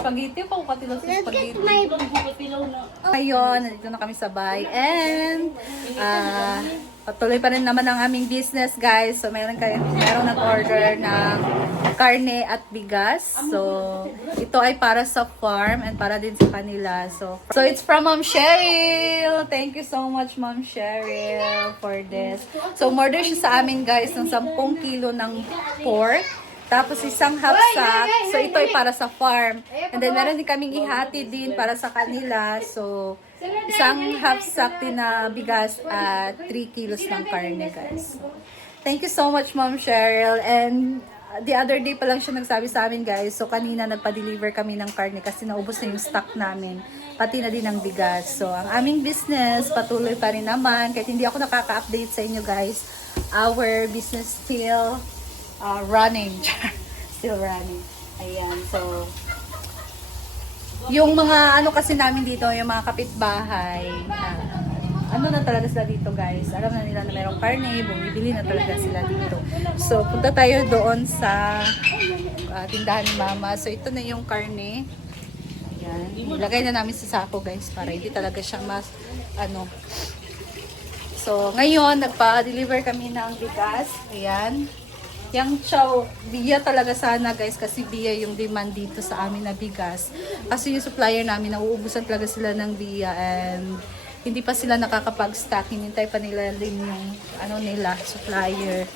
spaghetti pa, katilaw sa spaghetti. Ngayon, nandito na kami sa bahay. And, patuloy pa rin naman ang aming business, guys. So, meron nag-order ng karne at bigas. So, ito ay para sa farm and para din sa kanila. So it's from Ma'am Cheryl. Thank you so much, Ma'am Cheryl, for this. So, umorder siya sa amin, guys, ng 10 kilo ng pork. Tapos isang half sack. So ito ay para sa farm. And then meron din kaming ihati din para sa kanila. So isang half sack din na bigas at 3 kilos ng karne, guys. Thank you so much, Ma'am Cheryl. And the other day pa lang siya nagsabi sa amin, guys. So kanina nagpa-deliver kami ng karne kasi naubos na yung stock namin. Pati na din ang bigas. So ang aming business patuloy pa rin naman. Kahit hindi ako nakaka-update sa inyo, guys. Our business still running. Still running. Ayan. So, yung mga ano kasi namin dito, yung mga kapitbahay, ano na talaga sila dito, guys. Alam na nila na mayroong karne, bumibili na talaga sila dito. So, punta tayo doon sa tindahan ni Mama. So, ito na yung karne. Ayan. Ilagay na namin sa sako, guys, para hindi talaga siyang mas, So, ngayon, nagpa-deliver kami ng bigas. Ayan. Yang chow, biya talaga sana, guys, kasi biya yung demand dito sa amin na bigas. Kasi yung supplier namin, nauubusan talaga sila ng biya and hindi pa sila nakakapag-stock. Hinintay pa nila din yung nila, supplier.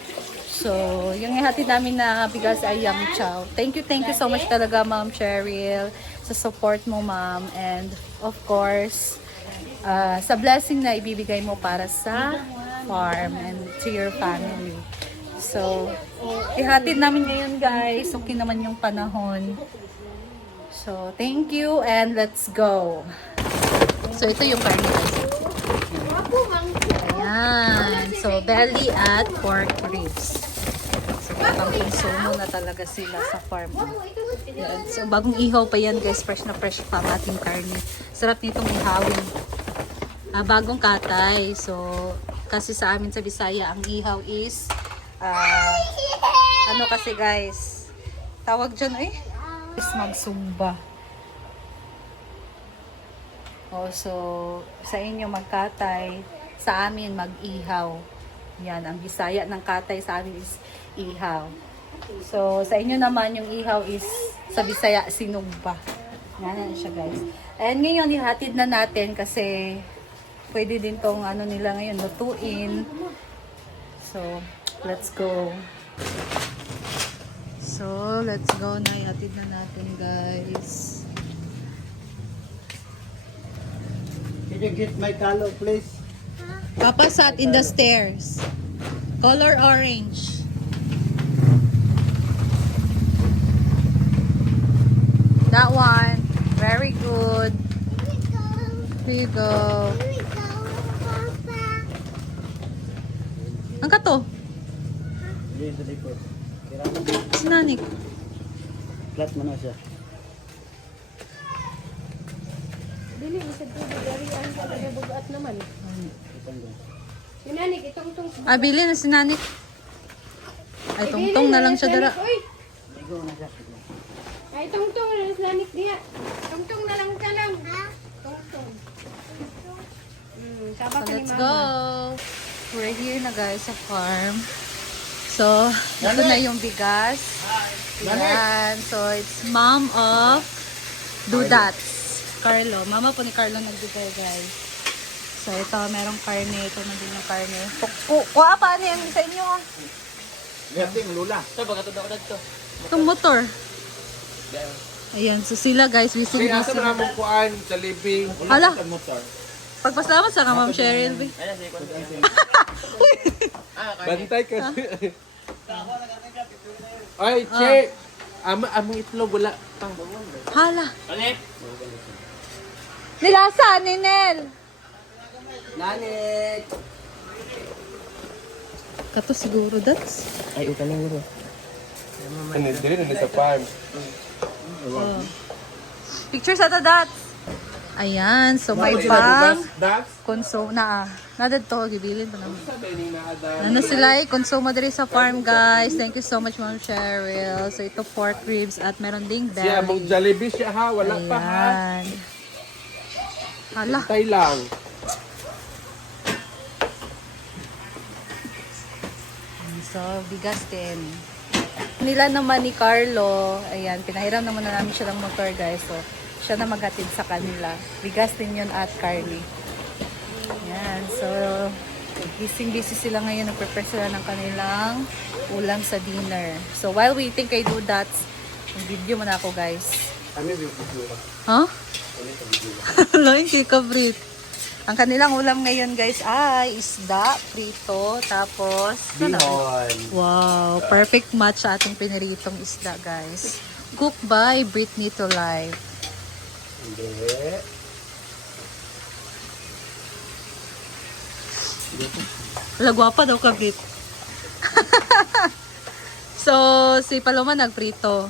So, yung ihatid namin na bigas ay yung chow. Thank you so much talaga, Ma'am Cheryl, sa support mo, Ma'am. And of course, sa blessing na ibibigay mo para sa farm and to your family. So, ihatid namin ngayon, guys. Okay naman yung panahon. So, thank you and let's go. So, ito yung karne, guys. Ayan. So, belly at pork ribs. So, pang konsumo na talaga sila sa farm. Ayan. So, bagong ihaw pa yan, guys. Fresh na fresh pa ang ating karne. Sarap nitong ihawin. Bagong katay. So, kasi sa amin sa Bisaya, ang ihaw is kasi, guys, tawag dyan is magsumba. So, sa inyo magkatay, sa amin mag-ihaw. Yan, ang Bisaya ng katay sa amin is ihaw. So, sa inyo naman yung ihaw is sa Bisaya sinumba. Yan siya, guys. And ngayon, ihatid na natin kasi pwede din tong nila ngayon lutuin. So, let's go. So, let's go na. Ihatid na natin, guys. Can you get my color, please? Papa sat in the stairs. Color orange. That one. Very good. Here you go. Ang kato? Yes, the likod. Sinanik. Flat mo na siya. Dili, isa po, garian ka na bugat naman. Sinanik, itong-tong. Bili na sinanik. Ay, tungtong na lang siya dara. Ligo na siya. Ay, tong-tong na sinanik diya. Tong-tong na lang ka lang, ha? Tong-tong. So, let's go. We're here na, guys, sa farm. So, ito na yung bigas. Yan. So, it's mom of Dudats. Carlo. Mama po ni Carlo nagbigay, guys. So, ito, merong karne. Ito na din yung karne. Kuha pa, ano yan sa inyo, ha? Yating lula. Ito, baka ito daw dito. Itong motor. Ayan. So, sila, guys, busy Kaya na asa sila. na mong kuan sa living. Hala. Sa motor. Pagpasalamat sa ka, Ma'am Cheryl. Ayan, sige ko. Bantay ka. Ay, che. Among itlog wala pang. Hala. Alip! Nilasa, Ninel. Nanik! Kato siguro, that's. Ay, utan lang ito. Ano, dili na sa farm. Picture sa that's. Ayan, so may pang konsumo na Nada to, gibilin pa naman. Ano sila konsumo diri sa farm, guys. Thank you so much, Ma'am Cheryl. So ito pork ribs at meron ding Siya belly. mong Jollibee siya ha, wala pa ha. Ayan. Hala. Tay lang. So, bigas din. Nila naman ni Carlo, ayan, pinahiram naman na namin siya ng motor, guys. So, siya na maghatid sa kanila. Bigas din yun at Carly. Ayan, so, busy sila ngayon. Nag-prepare sila ng kanilang ulam sa dinner. So, while waiting kay Dudats, video mo na ako, guys. Huh? Lain kay Kabrit. Ang kanilang ulam ngayon, guys, ay isda, prito, tapos Bihon. wow, perfect match sa ating piniritong isda, guys. Cooked by Britney to Life. Hindi. Wala, gwapa daw Kabrit. So, si Paloma nagprito.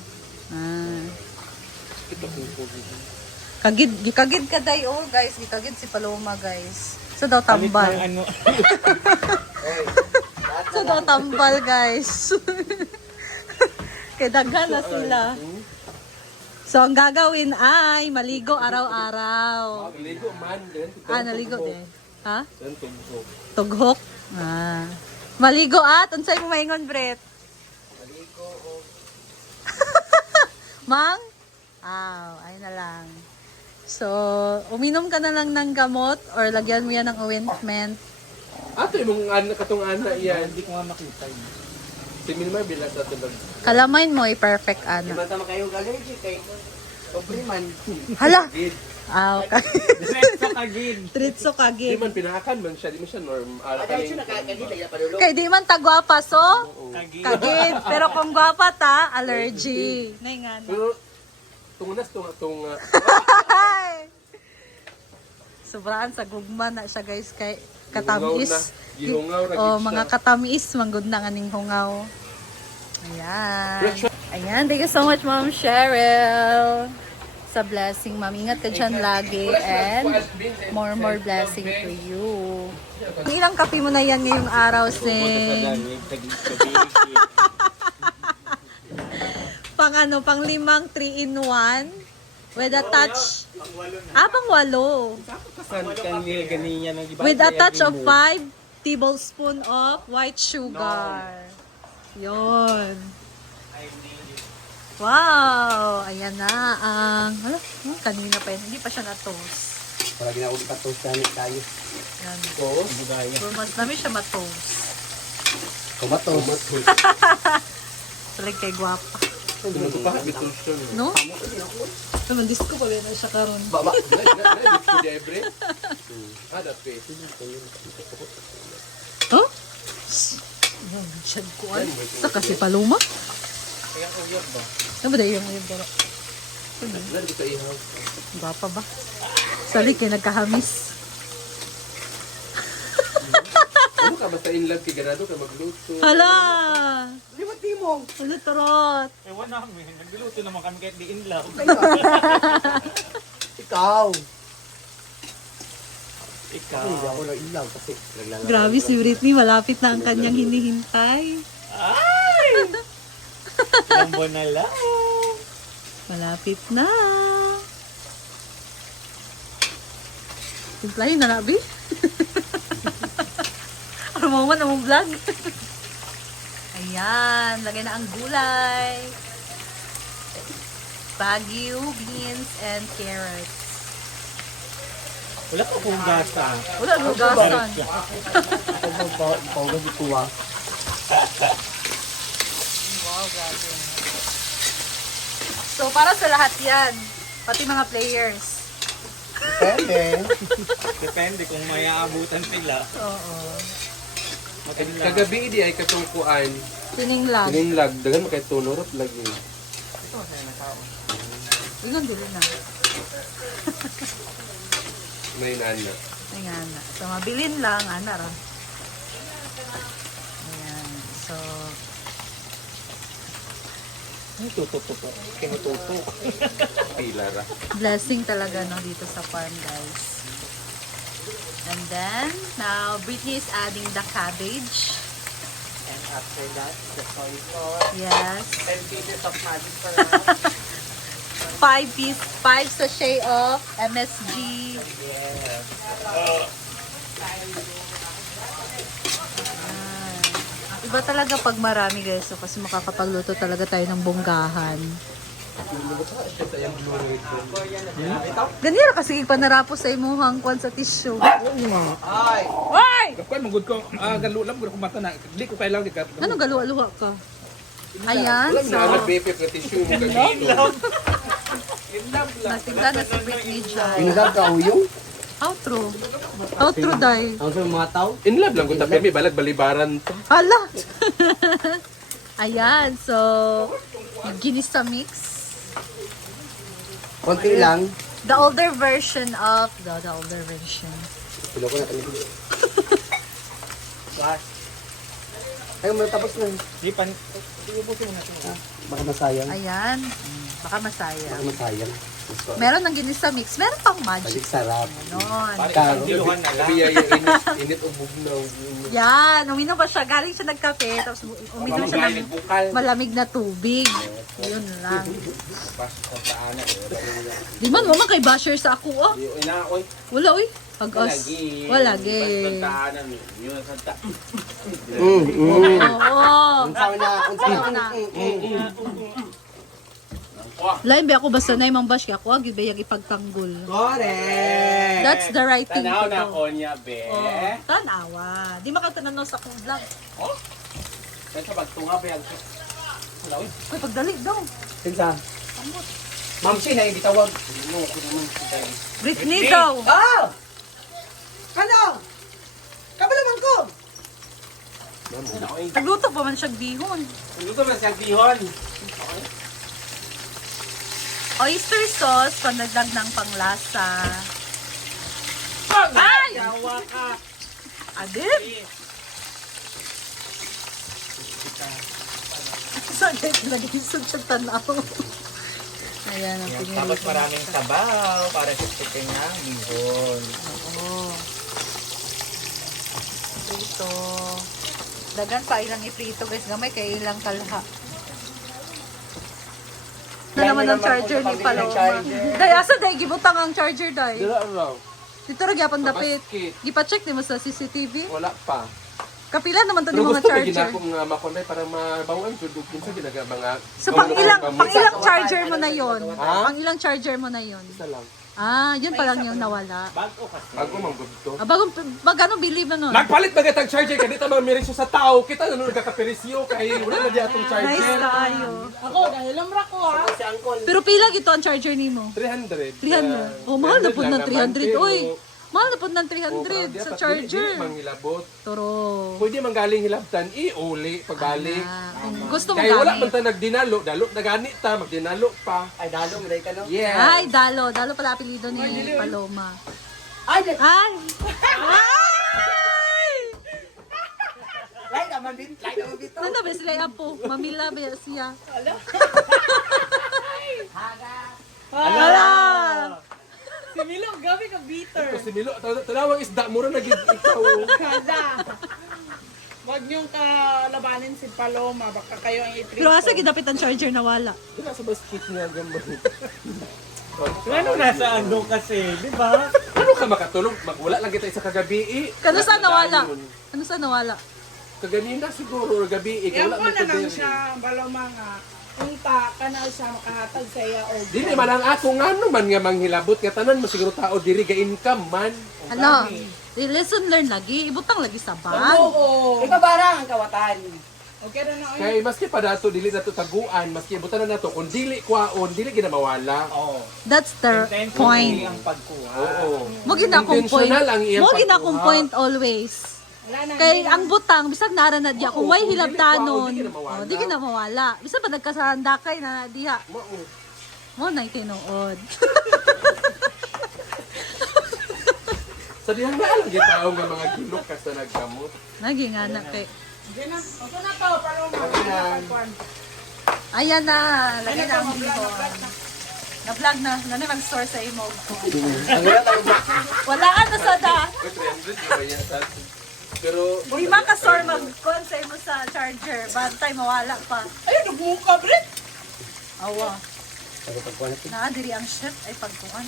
Gikagid ka day, oh guys, gikagid si Paloma, guys. So daw tambal. So daw tambal, guys. Kaya daghan na sila. So ang gagawin ay maligo araw-araw. Naligo man din. Naligo din. Ha? Dan tughok. Tughok? Maligo at unsay mo maingon, Bret? Maligo o Mang? Ay na lang. So, uminom ka na lang ng gamot or lagyan mo yan ng ointment. Ato yung mga katong ana iyan. hindi ko nga makita yun. Si Milmar bilang sa tulog. Kalamain mo ay perfect, ano. Tama kayong allergy kay Obriman. Hala! Gid. Okay. Diretso kagin. Tritso Di kagid. man pinaakan man siya, di man siya normal. Kay di man ta gwapa, so? Kagid. Pero kung gwapa ta, allergy. Naingan. Pero tungas tunga. Sobraan sa gugma na siya, guys, kay katamis. Gihungaw na Oh, gid mga siya. katamis, manggod na nganing hungaw. Ayan. Ayan, thank you so much, Ma'am Cheryl. Sa blessing, Ma'am. Ingat ka dyan lagi. And more blessing to you. Ilang kape mo na yan ngayong araw, Sing? Pang 5 3-in-1 with a touch. Pang 8. Kasan kan ganiya ng iba. With a touch of 5 tablespoon of white sugar. Yon. Wow! Ayan na ang... kanina pa yun. Hindi pa siya na-toast. Para ginawag pa toast tayo. Yan. Toast. Bugaya. So, mas dami siya ma-toast. Tomato. Talag kay guwapa. Tunog pa bitaw siya. No? Naman, disco pa rin na siya karon. Baba. Dito debre. Dapat. Huh? Yan, siyad ko ay. Sa kasi paluma? Ano ba dahil yung uyab dala? Lan kita ihaw. Guwapa ba? Salik eh, nagkahamis. Ano ka basta in love kay ganado ka magluto. Hala! Lima timong. Ano tarot? Ewan namin, nagluluto naman kami kahit di in love. Ikaw. Ikaw. Hindi ako lang ilaw kasi naglalaro. Grabe si Britney, malapit na ang kanyang hinihintay. Ay! Lambo na lang. Malapit na. Timplahin na nabi. Ano mo man ang vlog? Ayan, lagay na ang gulay. Baguio, beans, and carrots. Wala pa kong gasa. Wala, lugasan. Ikaw ba ituwa? Wow, grabe. So, para sa lahat yan, pati mga players. Depende. Depende kung may aabutan sila. Oo. Maganda. Kagabi di ay katungkuan. Tininglag. Tininglag dagan makay tunurot lagi. Ingon dili na. May nana. Ayan na. So, mabilin lang. Ana ra. Ayan. So, Tutututo. Kinututo. Pilar. Blessing talaga no dito sa farm, guys. And then, now Brittany is adding the cabbage. And after that, the soy sauce. Yes. 10 pieces of magic for 5 sachet of MSG. Yes. Iba talaga pag marami, guys. So, kasi makakapagluto talaga tayo ng bonggahan. Ganyan kasi panarapos sa imuhang kwan sa tissue. Ay! Hoy! Kapag magud ko, galo lang ko mata na. Di ko kailangan dikat. Ano galuwa-luwa ka? Ayan, Wala so, na nagbepe sa tissue mo ganito. natigla na si Britney dyan. Pinagag ka uyong? Outro. Outro, day. Ang sa mga tao? In love lang ko tapos may balag balibaran to. Hala! Ayan, so, ginisa mix. Konti lang. The older version of, the older version. Pilo ko na talaga. Ay, matapos na. Di pan... Iubusin mo natin. Baka masayang. Ayan, baka masaya. Baka masayang. Meron ng ginisa mix, meron pang magic. Balik sarap. Ganon. Para Karo. isang kiluhan na lang. Sabi ya init ubog na. Yan, uminom pa siya. Galing siya nagkape, tapos uminom siya ng bukal. malamig na tubig. Yun lang. Pas ko sa ana. Di man, mama kay basher sa ako, oh. Ina oy. Wala, uy. Pag-os. Wala, ge. Tahanan yun sa ta. Oo. Unsaw na. Ano na? Lain ba ako basta na imang bash ako, agad ba yung ipagtanggol. Correct! That's the right thing to Tanaw na do. ko niya be. Oh, tanawa. Di makatananaw sa akong vlog. Kaya pagtunga ba yan? Uy, pagdali daw. Sinsa? Ma'am Shin, ay bitawag. Britney daw. Ah! Ano? Kabalaman ko! Nagluto pa man siya bihon. Luto ba siyang bihon? Oyster sauce, panagdag ng panglasa. Ay! Yawa ka. Adib! Sakit, nag-isog siya tanaw. Ayan ang Tapos pinili ko. maraming sabaw para sa chicken na bihon. Oo. Prito. Dagan pa ilang iprito, guys. Gamay kay ilang kalha. Na naman ang charger ni Paloma. Day, asa day? Gibutang ang charger, day. Dila raw. Dito rin gyapon dapit. basket. Gipa-check ni mo sa CCTV. Wala pa. Kapila naman to ni Pero mga gusto ba charger. ginakong makonay para mabawan jud ug kinsa ginaga mga So pang ilang charger mo na yon? Ha? Pang ilang charger mo na yon? isa lang. Ah, yun pa lang yung nawala. Bago kasi. Bago man gud to. Ah, bagong, magkano believe na nun? Nagpalit na gatang charger kay dito mga mirisyo sa tao. Kita na nagkakaperisyo kay wala na di atong charger. Nice tayo. Ako, dahil lamra ko ha. Pero pila gito ang charger nimo? 300. 300. Oh, mahal na po ng 300. Uy, mahal na po ng 300 sa Di charger. manghilabot. Toro. Pwede man galing hilabtan iuli pagbalik. Ah, kung gusto mo Kay wala man gamit. ta nagdinalo, dalo na gani ta magdinalo pa. Ay, dalo, miray ka no? Yes. Ay, Dalo. Dalo pala apelido ni Paloma. Ay! Ay! Ay! Light naman din. Light naman dito. Ano ba sila yung apo? Mamila ba siya? Hala! Si Milo, gabi ka bitter. Kasi Milo, tanawang isda mura na gid ikaw. Kada. Huwag niyong kalabanin si Paloma. Baka kayo ang itrito. Pero asa gidapit ang charger na wala? Dila sa basket niya gamay. Ano nasa ano kasi, di ba? Ano ka makatulog? Wala lang kita sa kagabi. Kano sa nawala? Ano sa nawala? Kaganina siguro gabi Yan wala po mo na lang to siya, Paloma nga. Unta, kana siya makahatag sa iya o. Dili man ang ako ngano man nga manghilabot nga tanan mo siguro tao diri ga income man. Ano? Lesson learn lagi. Ibutang lagi sa bag. Oo. Ikaw barang ang kawatan. Okay na na. Kay maski pa dato dili nato taguan, maski butan na nato kung dili kwaon, dili gina mawala. Oo. That's the Intentionally point. ang pagkuha. Oo. Mo gina kong point. Intentional ang iyang Mo gina kong pagkuha. point always. Wala na. Kay ang butang bisag nara na diya kung way Oo, hilabtanon. di ka na mawala. Di ka na mawala. Bisag pa nagkasandakay na diha. Mao. Mo na tinuod. Sa dihan na alam gyud tao nga mga kilok ka sa nagkamot. Naging anak kay. Diyan na. Okay na to, Paloma. Okay na. Ayan na. Lagay na ang bihon. Na-vlog na. Nani mag-store sa imo. Wala ka na sa da. Pero, Uy, maka-store mag-con sa imo sa charger. Bantay, mawala pa. ayun, nagbuka, bre! Awa. Naadiri ang chef ay pagkuhan.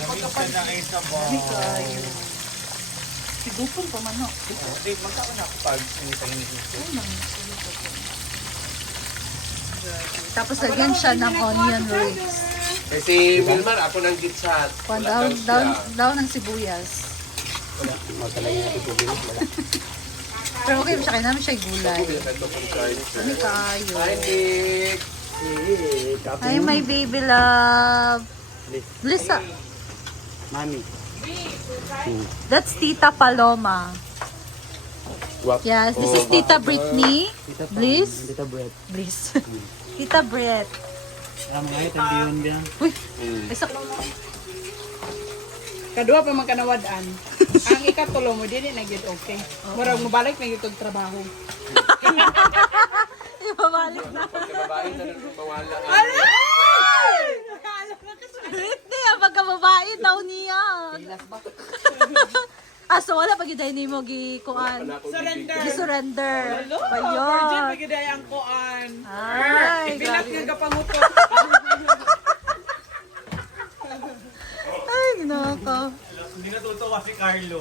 Nalamisan na ay sa bar. Sigupon pa man, no? Hindi, magkaon ako pag sinitangin ito. Tapos lagyan siya ng onion rings. Kasi Wilmar, ako nang gitsa. Daw ng sibuyas. Pero okay siya, kaya namin siya gulay. Ano kayo? Hi, Nick! Hi, my baby love. Lisa, Mami. that's Tita Paloma. What? Yes, this is Tita Brittany. Bliss. Tita Brett. Bliss. Tita Brett. Alam mo nga, tandiyon biyan. Uy, isa Kadua pa man kanawad-an. Ang ikatulo mo dili na gyud okay. Murag mobalik na gyud og trabaho. ibabalik na. Pagkababae na rin mawala. Britney, ang pagkababae daw niya. So wala pag yun mo gikuan. Surrender. Gi-surrender. Virgin Ayun. pagiday ang kuan. Ay, Bilat grabe. nga kapanguto. Ay, ginaka. Hindi natutuwa si Carlo.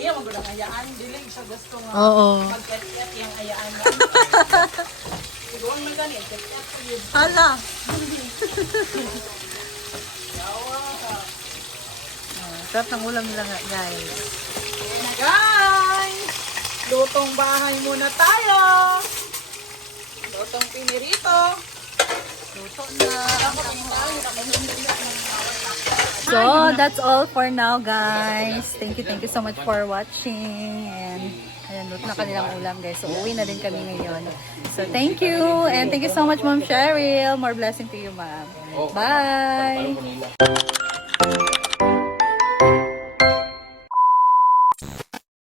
Iya mo gud ayaan dili siya gusto nga Oo. magket-ket yang ayaan. Siguro man gani ket-ket ko yun. Hala. Sarap ng ulam nila nga, guys. Guys, lutong bahay muna tayo. Lutong pinirito. Luto na. So, that's all for now, guys. Thank you so much for watching. And, ayan, luto na kanilang ulam, guys. So, uwi na din kami ngayon. So, thank you. And thank you so much, Ma'am Cheryl. More blessing to you, Ma'am. Bye!